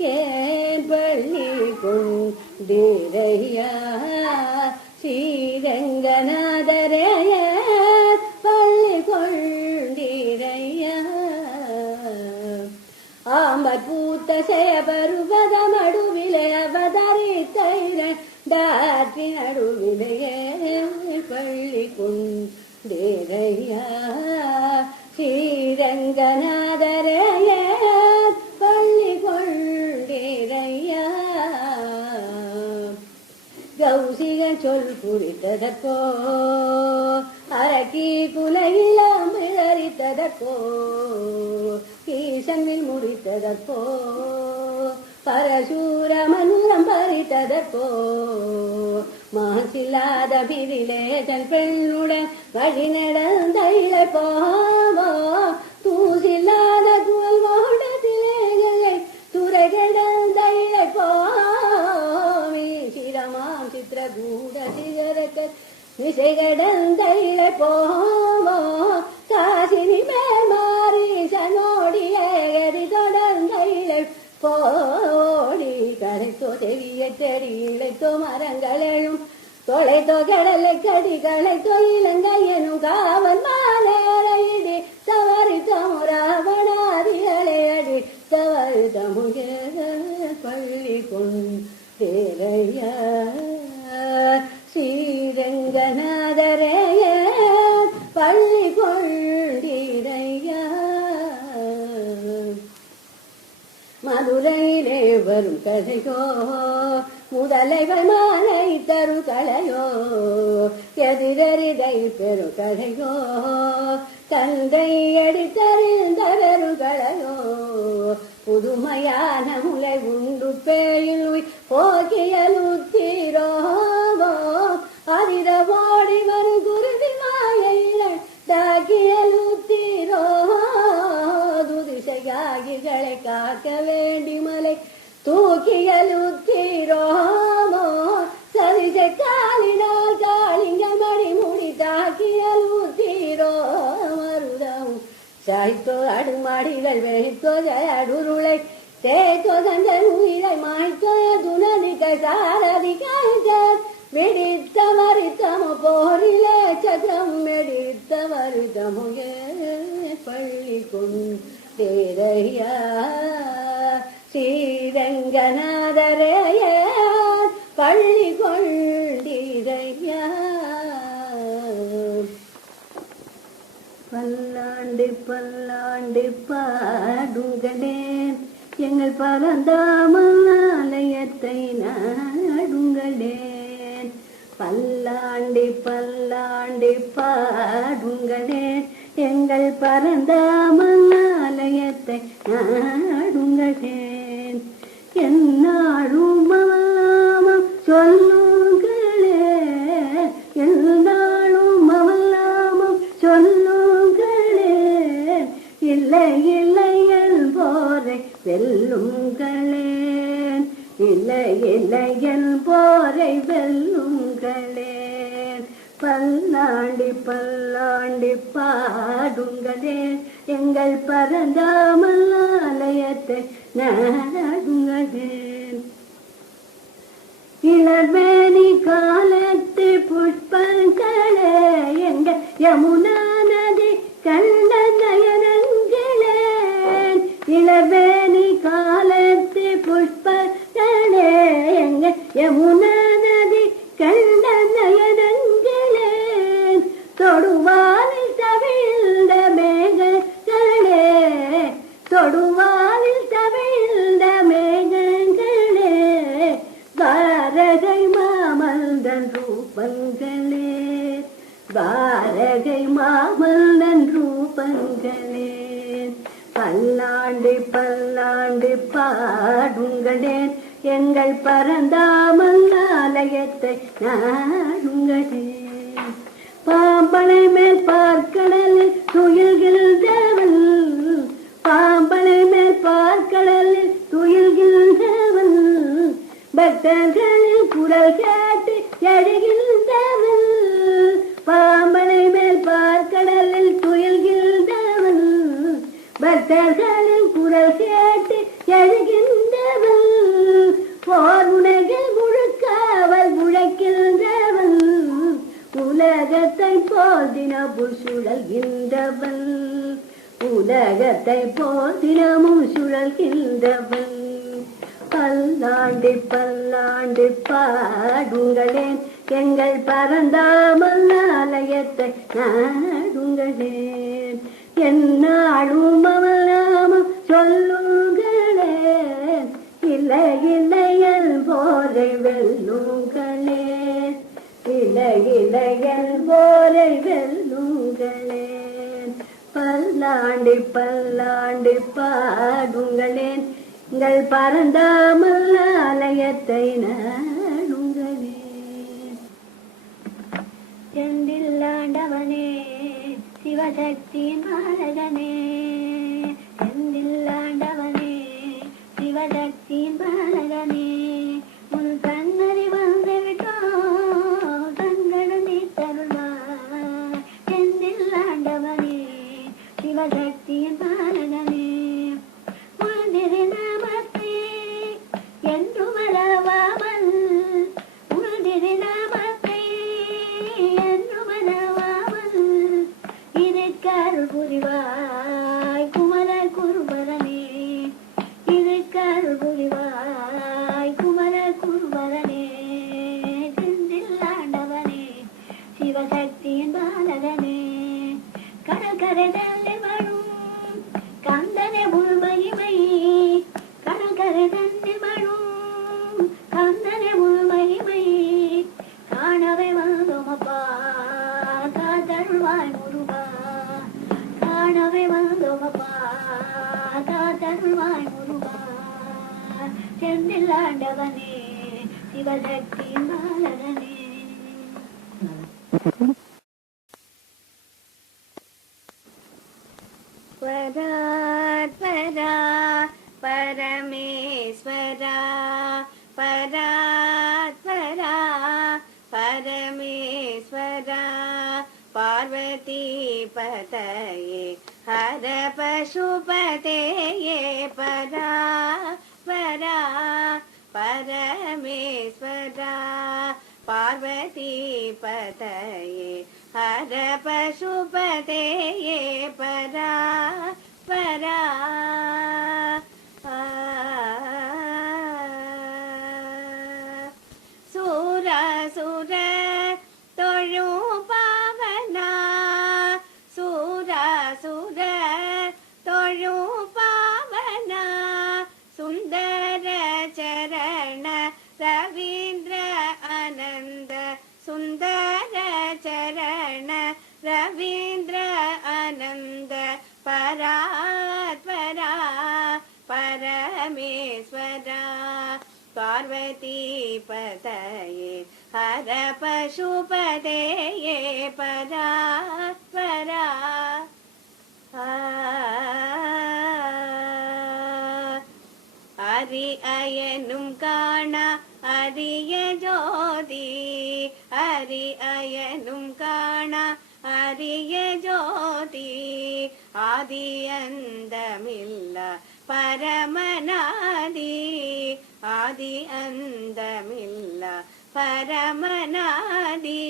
ஏன் பள்ளி கொண்டிரையா ஸ்ரீரங்கநாதரே பள்ளி கொண்டிரையா ஆம்பர் பூத்த செயபருவத மடுவிலே அவதரித்தாற்றி நடுவிலையே பள்ளி கொண்டிரையா ஸ்ரீரங்கநாதரையே பள்ளி கொண்டிரையா கௌசிக சொல் புரித்ததற்கோ அரக்கி குலையிலாம் விழறித்ததற்கோ ஈசனில் முடித்ததற்கோ பரசூரமனுரம் பறித்ததற்கோ மாசில்லாத பிரிலேசன் பெண்ணுடன் வழி நடந்த இலை போவோ தூசில்லாத குவல் ஓடத்திலே துறை கிடந்த இலை போவி சிரமாம் சித்திரகூட சிகரக்க விசை கடந்த இலை போவோ காசினி மேல் மாறி சனோடியேறி தொடர்ந்த இலை போடி கரைத்தோ தெவியை தெரி இழைத்தோ மரங்களெழும் தொலைத்தோ கடலை கடி களைத்தோ இலங்கையனும் காவல் மாலேறையிடி தவறித்தமு ராவணாதிகளை அடி தவறித்தமுக பள்ளி கொண்டேரையா ஸ்ரீரங்கநாதரைய பள்ளி கொண்டிரையா மதுரையிலே வரும் கதையோ முதலைவர் மாலை தரு கலையோ எதிரறிதை பெரு கதையோ தந்தை அடித்தறிந்தவரு கலையோ புதுமையான முலை உண்டு பேயில் போக்கியலுத்தீரோ அதிரவோடி வரும் குருதி மாயில தாக்கியலுத்தீரோ துதிசையாகிகளை காக்க வேண்டி மலை தூக்கியலுத்தீரோமோ சரிசை காலினால் காளிங்க மணி முடி தாக்கியலுத்தீரோ மருதம் சாய்த்தோ அடுமாடிகள் வெடித்தோ அடுருளை தேய்த்தோ தந்தன் உயிரை மாய்த்தோ துணனிக்க சாரதி காய்த்த வெடித்த மறித்தமோ போரிலே சதம் வெடித்த மறித்தமோ பள்ளி கொண்டேரையா ஸ்ரீரங்கநாதரைய பள்ளி கொண்டிரையா பல்லாண்டு பல்லாண்டு பாடுங்களே எங்கள் பரந்தாமலயத்தை நாடுங்களே பல்லாண்டு பல்லாண்டு பாடுங்களே எங்கள் பரந்தாமலயத்தை நாடுங்களே என்னாலும் அவல்லாமம் சொல்லுங்களே என்னாலும் அவல்லாமம் சொல்லுங்களே இல்லை இல்லை என்போரை வெல்லுங்களே இல்லை இல்லை என்போரை வெல்லுங்களே பல்லாண்டு பல்லாண்டு பாடுங்களே எங்கள் பரந்தாமலயத்தை நாடுங்களே இளவேணி காலத்து புஷ்பங்களே எங்கள் யமுனா நதி கண்ட நயனங்களே இளவேணி காலத்து புஷ்பங்களே எங்கள் யமுனா நதி கண்ட நயனங்களே தொடுவானில் தவிழ்ந்த மேகங்களே தொடுவானில் தவிழ்ந்த மேகங்களே பாரகை மாமல்தன் ரூபங்களே பாரகை மாமல்தன் ரூபங்களே பல்லாண்டு பல்லாண்டு பாடுங்களே எங்கள் பரந்தாமலயத்தை நாடுங்களே பாம்பனை மேல் பார்க்கடலில் துயில்கின்றவள் பாம்பனை மேல் பார்க்கடலில் துயில்கின்றவள் பக்தர்களின் குரல் கேட்டு எழுகின்றவள் பாம்பனை மேல் பார்க்கடலில் துயில்கின்றவள் பக்தர்களின் குரல் கேட்டு எழுகின்றவள் போல் தினமும் சுழல்கின்றவன், உலகத்தை போல் தினமும் சுழல்கின்றவன். பல்லாண்டு பல்லாண்டு பாடுங்களேன், எங்கள் பரந்தாமல் ஆலயத்தை நாடுங்களேன். என்னாலும் அவள் நாமம் சொல்லுங்களேன், இல்லை இல்லையல் போரை வெல்லுங்களேன், இல்லை இல்லையல் போரை வெல்லுங்களேன். பல்லாண்டு பல்லாண்டு பாடுங்களேன், எங்கள் பரந்தாமல் ஆலயத்தை நாடுங்களேன். செந்தில்லாண்டவனே சிவசக்தியின் பாலகனே, செந்தில்லாண்டவனே சிவசக்தியின் பாலகனே, உன் கண்ணறி வந்து விட்டோம் கண்களை தருவாய். செந்தில்லாண்டவனே சிவசக்தியின் பாலகனே, உனதிரு நாமத்தை என்று மறவாமல், உனதிரு நாமத்தை என்று மறவாமல் இருக்கருள் புரிவாய் குமர குருபரனே, இருக்கருள் புரிவாய் குமர குருபரனே. செந்தில்லாண்டவனே சிவசக்தியின் பாலகனே, கடற்கரை தள்ளி வரும் கந்தனை உள்மகிமை, கடற்கரை தள்ளி வரும் கந்தனை உள்மகிமை காணவே வந்தோமப்பா காத்தருள்வாய் முருகா, காணவே வந்தோமப்பா காத்தருள்வாய் முருகா. செந்தில்லாண்டவனே சிவசக்தியின் பாலகனே. பராத்பரா பரமேஸ்வரா, பராத்பரா பரமேஸ்வரா, பார்வதி பதயே ஹர பசுபதயே, பராத்பரா பரமேஸ்வரா, பார்வதி பதயே ஹர பசுபதயே, பராத்பரா. சூராசுர தொழும் பாவனா, சூராசுர தொழும் பாவனா, சுந்தர சரண ரவீந்திர ஆனந்த, சுந்தர சரண ரவீந்திர ஆனந்த, பராத்பரா பரமேஸ்வரா, பார்வதி பதயே ஹர பசுபதயே, பராத்பரா. அரி அயனும் காண அரிய ஜோதி, அரி அயனும் காண அரிய ஜோதி, ஆதி அந்தமில்ல பரமநாதி, ஆதி அந்தமில்ல பரமநாதி,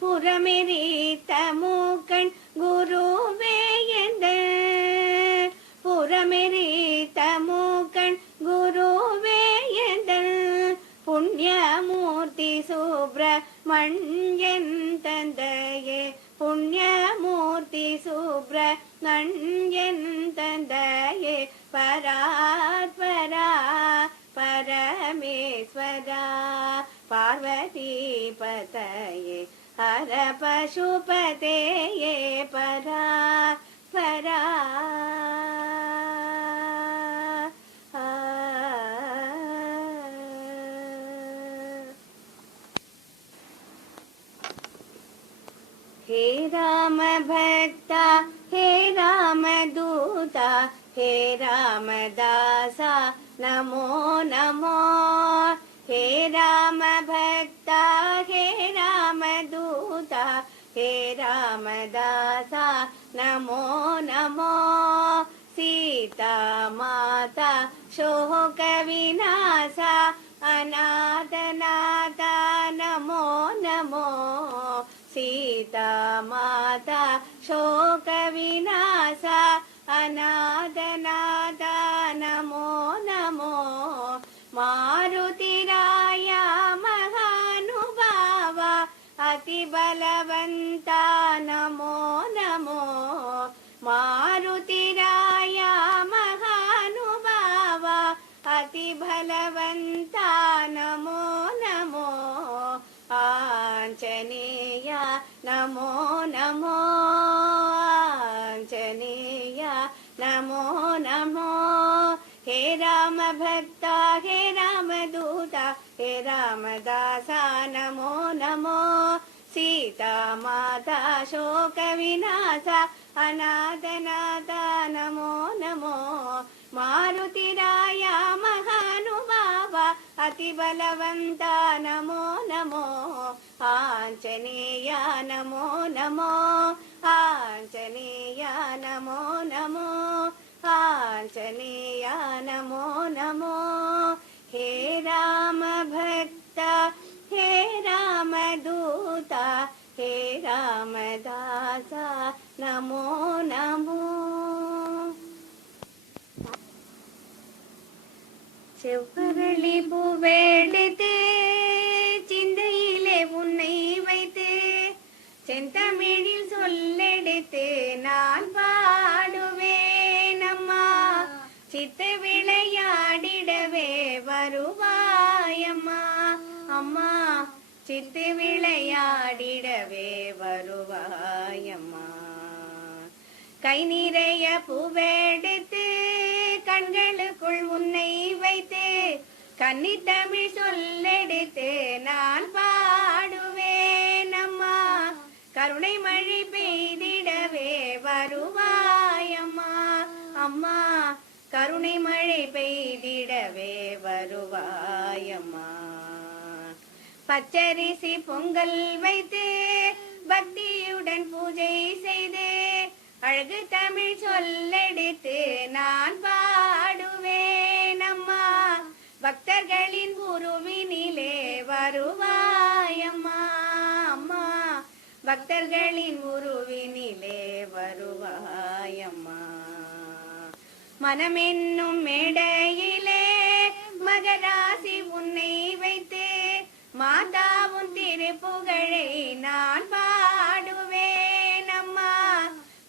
புறமெரித்த மூக்கண் குருவே எந்த, புறமெரித்த மூக்கண் குருவே எந்த, புண்ணியமூர்த்தி சுப்ரமண்யன் தந்தையே, புண்ணியமூர்த்தி சுப்ரமண்யன் தந்தையே, பராத்பரா பரமேஸ்வரா, பார்வதி பதயே ஹர பசுபதயே, பராத்பரா. हे राम भक्ता हे राम दूता, हे रामदासा नमो नमो, हे राम भक्ता हे राम दूता, हे रामदासा नमो नमो, सीता माता शोक विनाशा, अनाथ नाथा नमो नमो, सीता माता शोक विनाश अनाथनाथा नमो नमो मारुतिराय महानुभाव अति बलवंता नमो नमो मारुतिराय महानुभाव अति बलवंता नमो नमो आंजनेय नमो नमो आंजनेय नमो नमो हे राम भक्ता हे राम दूता हे रामदासा नमो नमो सीता माता शोक विनाश अनाथनाथा नमो नमो मारुतिराय महानुभाव अति बलवंता नमो नमो आंजनेय नमो नमो आंजनेय नमो नमो आंजनेय नमो नमो हे राम भक्ता हे राम दूता हे रामदासा नमो नमो செவ்வரளி பூவெடுத்து சிந்தையிலே உன்னை வைத்து செந்தமிழில் சொல்லெடுத்து நான் பாடுவேன் அம்மா சித்து விளையாடிடவே வருவாயம்மா அம்மா சித்து விளையாடிடவே வருவாயம்மா கை நிறைய பூவெடுத்து கண்களுக்குள் உன்னை வைத்து கன்னித்தமிழ் சொல்லெடுத்து நான் பாடுவேன் அம்மா கருணை மழை பெய்திடவே வருவாயம்மா அம்மா கருணை மழை பெய்திடவே வருவாயம்மா பச்சரிசி பொங்கல் வைத்து பக்தியுடன் பூஜை செய்து அழகு தமிழ் சொல்லெடுத்து நான் பாடுவேன் அம்மா பக்தர்களின் உருவினிலே வருவாயம்மா அம்மா பக்தர்களின் உருவினிலே வருவாயம்மா மனமென்னும் மேடையிலே மகராசி உன்னை வைத்து மாதாவும் திருப்புகழை நான் பாடுவேன் அம்மா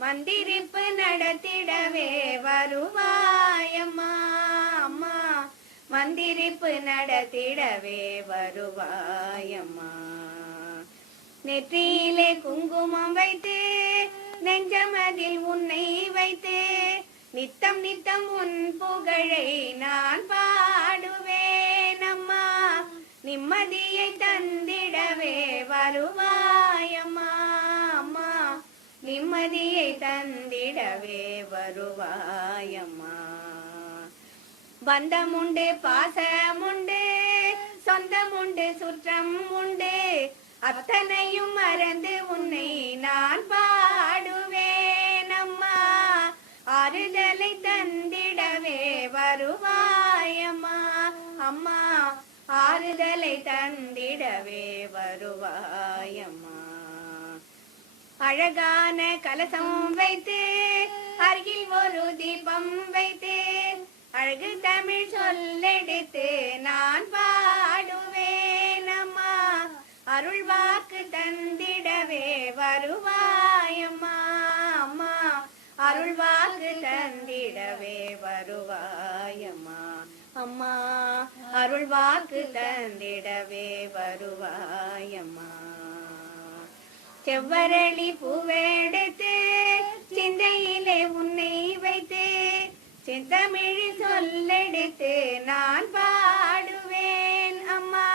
மந்திரிப்பு நடத்திடவே வருவாயம்மா அம்மா மந்திரிப்பு நடத்திடவே வருவாயம்மா நெற்றியிலே குங்குமம் வைத்து நெஞ்சமதில் உன்னை வைத்து நித்தம் நித்தம் உன் புகழை நான் பாடுவேன் அம்மா நிம்மதியை தந்திடவே வருவாயம்மா அம்மா நிம்மதியை தந்திடவே வருவாயம்மா பந்தமுண்டு பாசமுண்டு சொந்தமுண்டு சுற்றம் உண்டு அத்தனையும் மறந்து உன்னை நான் பாடுவேன் அம்மா ஆறுதலை தந்திடவே வருவாயம்மா அம்மா ஆறுதலை தந்திடவே வருவாயம்மா அழகான கலசம் வைத்து அருகில் ஒரு தீபம் வைத்து அழகு தமிழ் சொல்லெடுத்து நான் பாடுவேன் அம்மா அருள் வாக்கு தந்திடவே வருவாயம்மா அம்மா அருள் வாக்கு தந்திடவே வருவாயம்மா அம்மா அருள் வாக்கு தந்திடவே வருவாயம்மா செவ்வரளி பூவெடுத்து சிந்தையிலே உன்னை வைத்து செந்தமிழில் சொல்லெடுத்து நான் பாடுவேன் அம்மா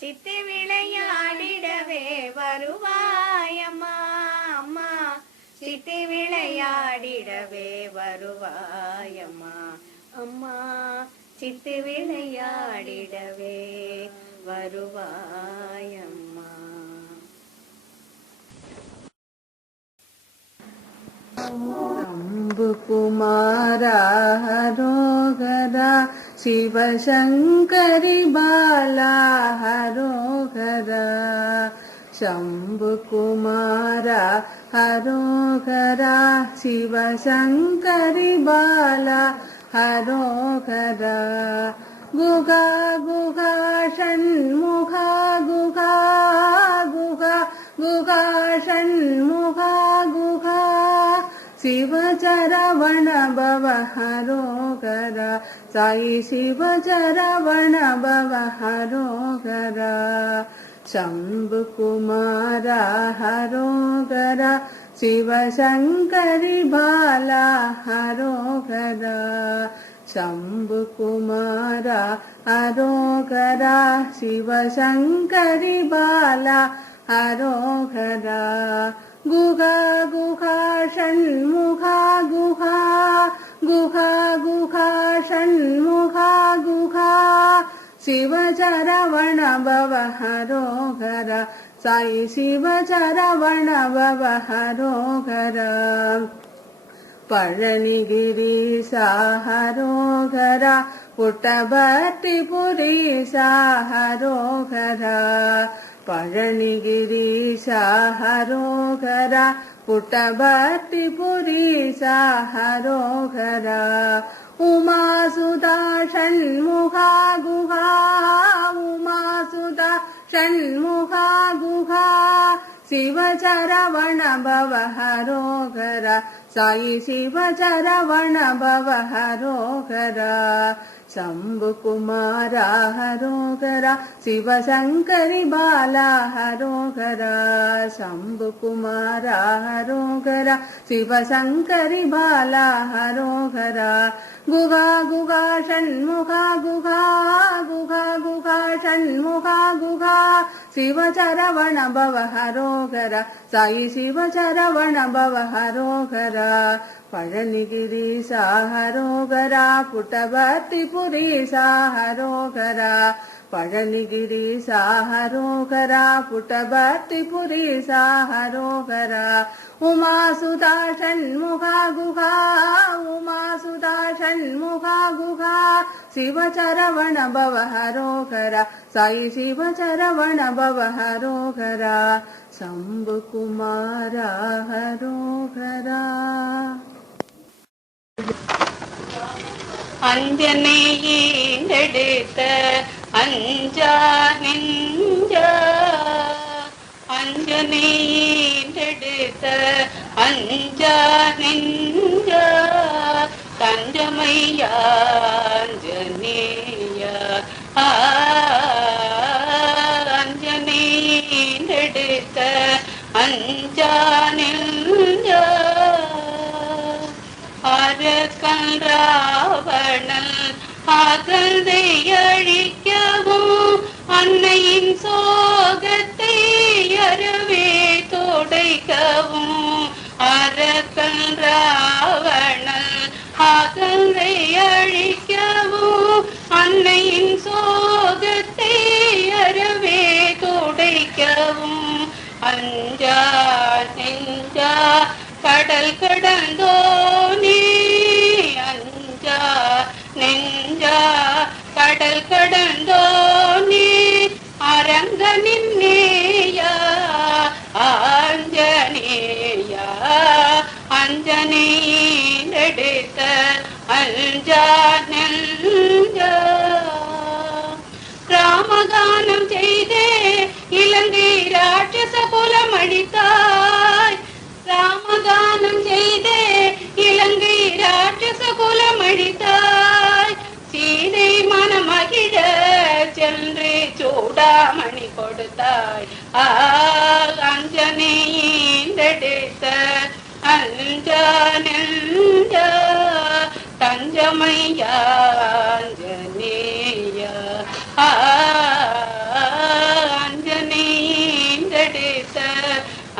சித்து விளையாடிடவே வருவாயம்மா அம்மா சித்து விளையாடிடவே வருவாயம்மா அம்மா சித்து விளையாடிடவே வருவாயம்மா शम्भुकुमारा हरोहरा शिवशङ्करि बाला हरोहरा शम्भुकुमारा हरोहरा शिवशङ्करि बाला हरोहरा गुहा गुहा षण्मुखा गुहा गुहा गुहा षण्मुखा गुहा शिवचरवण भव हरोहरा साई शिवचरवण भव हरोहरा शम्भुकुमारा हरोहरा शिवशङ्करि बाला हरोहरा शम्भुकुमारा हरोहरा शिवशङ्करि बाला हरोहरा गुहा गुहा षण्मुखा गुहा गुहा गुहा षण्मुखा गुहा शिवचरवण भव हरोहरा साई शिवचरवण भव हरोहरा पळनिगिरीशा हरोहरा पुट्टभर्तिपुरीशा हरोहरा पळनिगिरीशा हरोहरा पुट्टभर्तिपुरीशा हरोहरा उमासुता षण्मुखा गुहा उमासुता षण्मुखा गुहा शिवचरवण भव हरोहरा साई शिवचरवण भव हरोहरा शम्भुकुमारा हरोहरा शिवशङ्करि बाला हरोहरा शम्भुकुमारा हरोहरा शिवशङ्करि बाला हरोहरा गुहा गुहा षण्मुखा गुहा गुहा गुहा षण्मुखा गुहा शिवचरवण भव हरोहरा साई शिवचरवण भव हरोहरा पळनिगिरीशा हरोहरा पुट्टभर्तिपुरीशा हरोहरा पळनिगिरीशा हरोहरा पुट्टभर्तिपुरीशा हरोहरा उमासुता षण्मुखा गुहा उमासुता षण्मुखा गुहा शिवचरवण भव हरोहरा साई शिवचरवण भव हरोहरा शम्भुकुमारा हरोहरा அஞ்சனையீண்டெடுத்த அஞ்சா நெஞ்சா அஞ்சனையீண்டெடுத்த அஞ்சா நெஞ்சா தஞ்சமையா அஞ்சனேயா அஞ்சனையீண்டெடுத்த அஞ்சா நெஞ்சா அரக்கன் ராவணன் அகந்தை அழிக்கவும் அன்னையின் சோகத்தை அறவே தொடைக்கவும் அரக்கன் ராவணன் அகந்தை அழிக்கவும் அன்னையின் சோகத்தை அறவே தொடைக்கவும் அஞ்சா நெஞ்சா கடல் கடந்தோனே அஞ்சா நெஞ்சா கடல் கடந்தோனே அரங்கனின் நேயா ஆஞ்சநேயா அஞ்சனேயெடுத்த அஞ்சா நெஞ்சா ராமகானம் செய்தே இலங்கை ராட்சச குலம் அழித்தாய் ராமகானம் செய்தே இலங்கை ராட்சச குலம் அழித்தாய் சீதை மனமகிழ சென்று சூடாமணி கொடுத்தாய் அஞ்சனேயெடுத்த அஞ்சா நெஞ்சா தஞ்சமையா அஞ்சனேயா அஞ்சனேயெடுத்த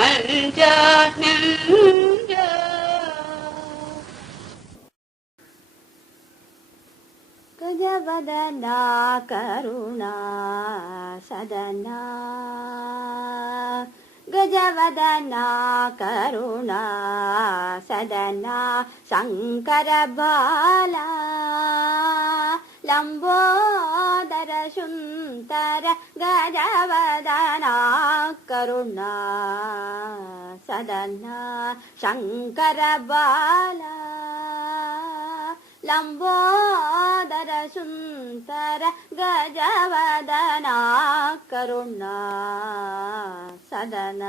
அஞ்சா நெஞ்சா गजवदना करुणा सदना गजवदना करुणा सदना शङ्कर बाला लम्बोदर सुन्दर ಸುಂದರ ಗಜವದನ ಕರುಣಾ ಸದನ ಶಂಕರ ಬಾಲ ಲಂಬೋದರ ಸುಂದರ ಗಜವದನ ಕರುಣಾ ಸದನ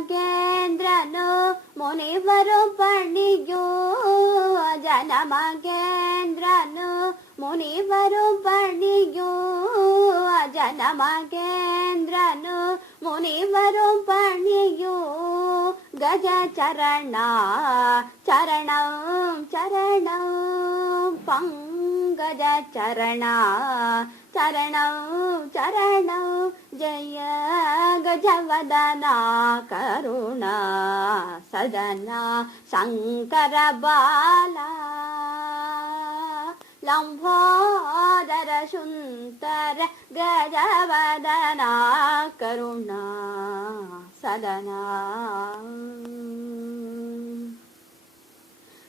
ಅಜನಮಗೇಂದ್ರನು ಮುನಿವರು ಪಣಿಯೋ ಅಜನಮಗೇಂದ್ರನು ಮುನಿವರು ಪಣಿಯೋ ಅಜನಮಗೇಂದ್ರನು ಮುನಿವರು ಪಣಿಯೋ ಗಜ ಚರಣ ಚರಣಂ ಚರಣಂ ಪಂಗಜ ಚರಣ ಚರಣಂ ಚರಣಂ ಜಯ ಗಜವದನ ಕರುಣಾ ಸದನ ಶಂಕರ ಬಾಲ ಲಂಬೋದರ ಸುಂದರ ಗಜವದನ ಕರುಣಾ ಸದನ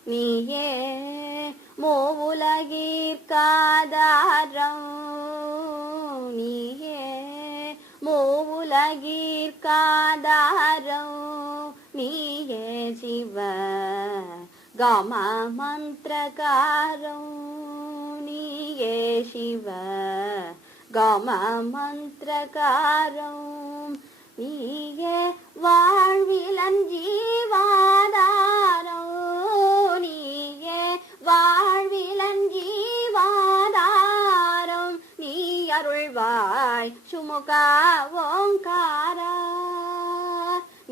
நீயே மூவுலகிற்காதாரம் நீயே மூவுலகிற்காதாரம் நீயே சிவ கம மந்திரகாரம் நீயே சிவ கம மந்திரகாரம் நீயே வாழ்விலன் ஜீவாதாரம் நீயே வாழ்விலன் ஜீவாதாரம் நீ அருள்வாய் சுமுகா ஓங்காரா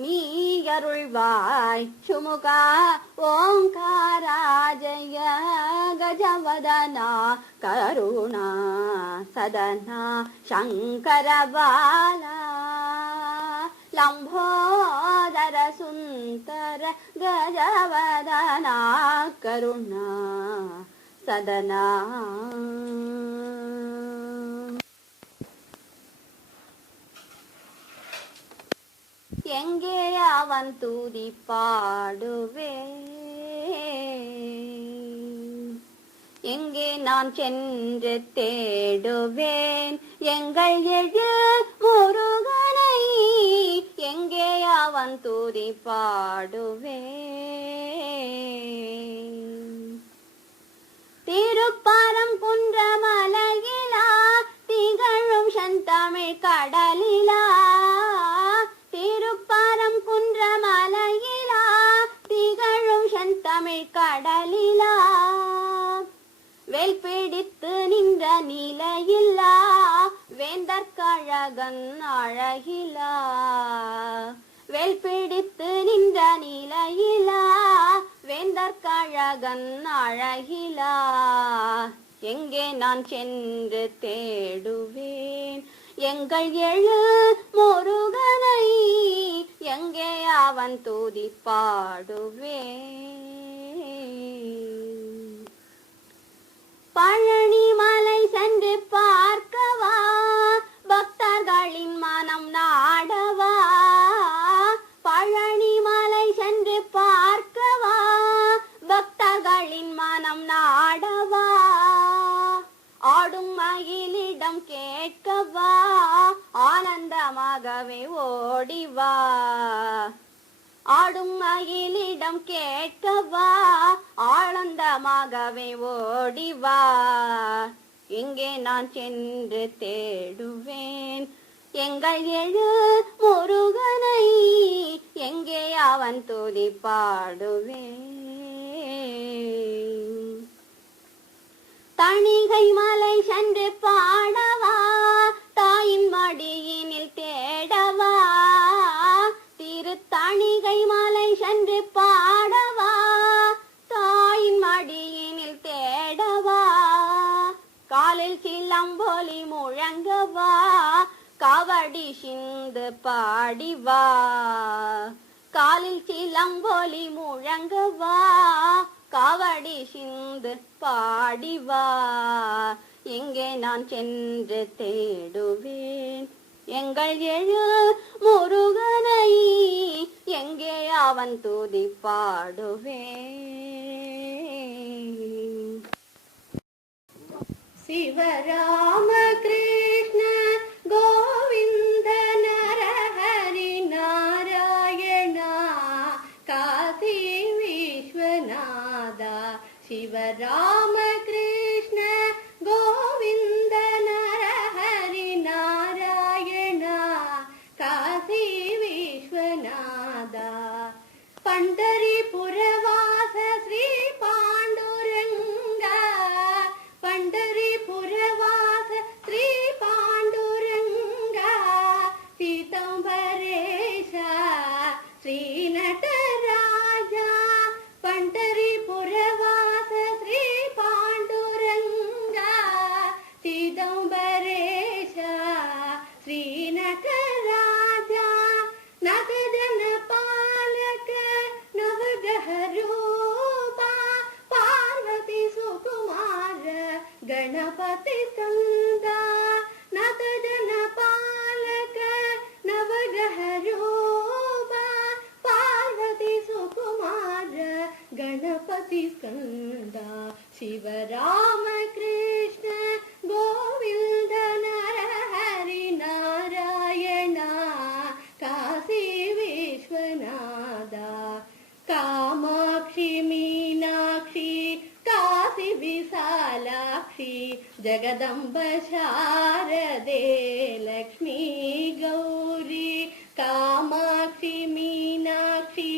நீ அருள்வாய் சுமுகா ஓங்காரா ஜய கஜவதனா கருணா சதனா சங்கர பாலா ಲಂಬೋದರ ಸುಂದರ ಗಜವದನ ಕರುಣಾ ಸದನ எங்கே அவன் துதி பாடுவே எங்கே நான் சென்று தேடுவேன் எங்கள் எழு முருகனை எங்கே அவன் துதி பாடுவேன் திருப்பரம் குன்ற மலையிலா திகழும் செந்தமிழ் கடலிலா திருப்பரம் குன்ற மலையிலா திகழும் செந்தமிழ் கடலிலா வேல் பிடித்து நின்ற நிலையில்லா வேந்தர் கழகன் அழகிலா வேல் பிடித்து நின்ற நிலையிலா வேந்தர் கழகன் அழகிலா எங்கே நான் சென்று தேடுவேன் எங்கள் எழு முருகனை எங்கே அவன் துதி பாடுவேன் பழனி மலை சென்று பார்க்கவா பக்தர்களின் மனம் நாடவா பழனி மலை சென்று பார்க்கவா பக்தர்களின் மனம் நாடவா ஆடும் மகிழிடம் கேட்கவா ஆனந்தமாகவே ஓடிவா ஆடும் மகிழிடம் கேட்கவா ஆனந்தமாகவே ஓடிவா எங்கே நான் சென்று தேடுவேன் எங்கள் எழு முருகனை எங்கே அவன் துதி பாடுவேன் தணிகை மலை சென்று பாடவா தாயின் மடியினில் தேடவா திருத்தணிகை மலை சென்று பாடவா தாயின் மடியினில் தேடவா காலில் சிலம்பொலி முழங்கவா காவடி சிந்து பாடிவா காலில் சிலம்பொலி முழங்கவா காவடி சிந்து பாடிவா எங்கே நான் சென்று தேடுவேன் எங்கள் எழு முருகனை எங்கே அவன் துதி பாடுவேன் சிவராம கிருஷ்ண கோவிந்த நரஹரி நாராயணா காசி விஸ்வநாதா சிவராம கிருஷ்ண கோவிந்த நரஹரி நாராயணா காசி விஸ்வநாதா पंढरीपुरवास श्री पांडुरंगा पंढरीपुरवास श्री पांडुरंगा पीतांबरेशा श्री नटराजा पंढरीपुरवास श्री पांडुरंगा पीतांबरेशा श्री नटराजा नगजन पालक नवग्रह रूपा पार्वती सुकुमार गणपति स्कंदा नगजन पालक नवग्रह रूपा पार्वती सुकुमार गणपति स्कंदा शिवराम कृष्ण गोविंद नरहरि नारायणा काशी विश्वनादा कामाक्षी मीनाक्षी काशी विशालाक्षी जगदम्ब शारदे लक्ष्मी गौरी कामाक्षी मीनाक्षी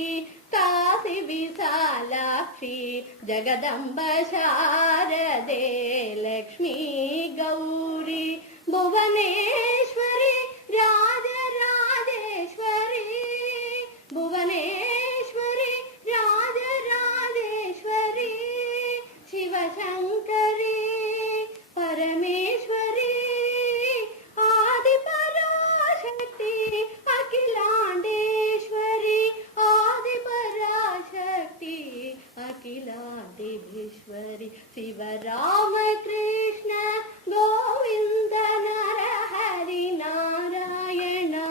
काशी विशालाक्षी जगदम्ब शारदे लक्ष्मी गौरी भुवनेश्वरी राजराजेश्वरी भुवनेश्वरी राजराजेश्वरी शिवशंकरी परमेश्वरी आदिपराशक्ति अखिलांडेश्वरी आदिपराशक्ति अखिलांडेश्वरी शिवराम कृष्ण गोविंद नरहरि नारायणा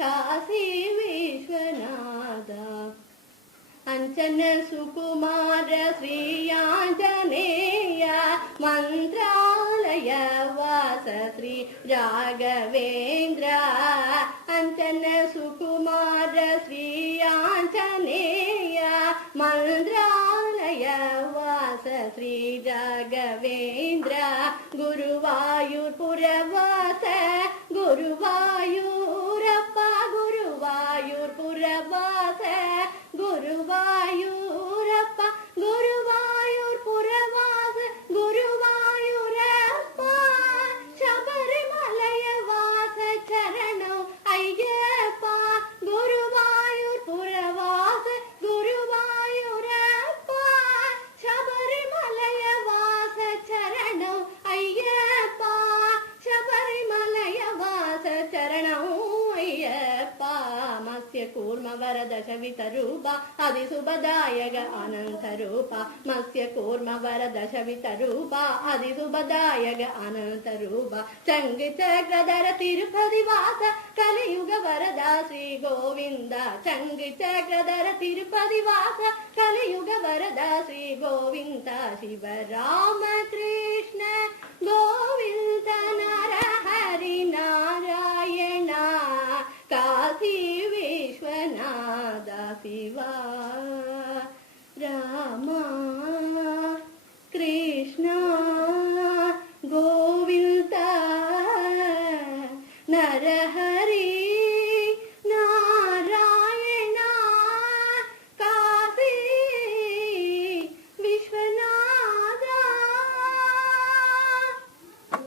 काशी विश्वनादा अंचन सुकुमार श्री आंजनेय मंत्रालय वास श्री राघवेंद्र अंचन सुकुमार श्री आंजनेय मंत्रालय वास श्री राघवेंद्र गुरुवायूरपुरवास गुरुवायूरप्पा गुरुवायूरपुरवास गुरुवायूरप्पा गुरुवायूरपुरवास गुरुवायूरप्पा शबरिमलय वास चरणौ अय्यप्पा गुरुवायूरपुरवास गुरुवायूरप्पा शबरिमलय वास चरणौ अय्यप्पा शबरिमलय वास चरणौ अय्यप्पा मत्स्य कूर्म वरद शवितरूपा अधिशुभदायक अनन्तरूपा मत्स्य कूर्म वरद शवितरूपा अधिशुभदायक अनन्तरूपा चङ्गिचक्रधर तिरुपति वास कलियुग वरदा श्री गोविन्द चङ्गिचक्रधर तिरुपति वास कलियुग वरदा श्री गोविन्द शिवराम कृष्ण गोविन्द नरहरि नारायणा काशी विश्वनादा शिवा रामा कृष्ण गोविन्द नरहरि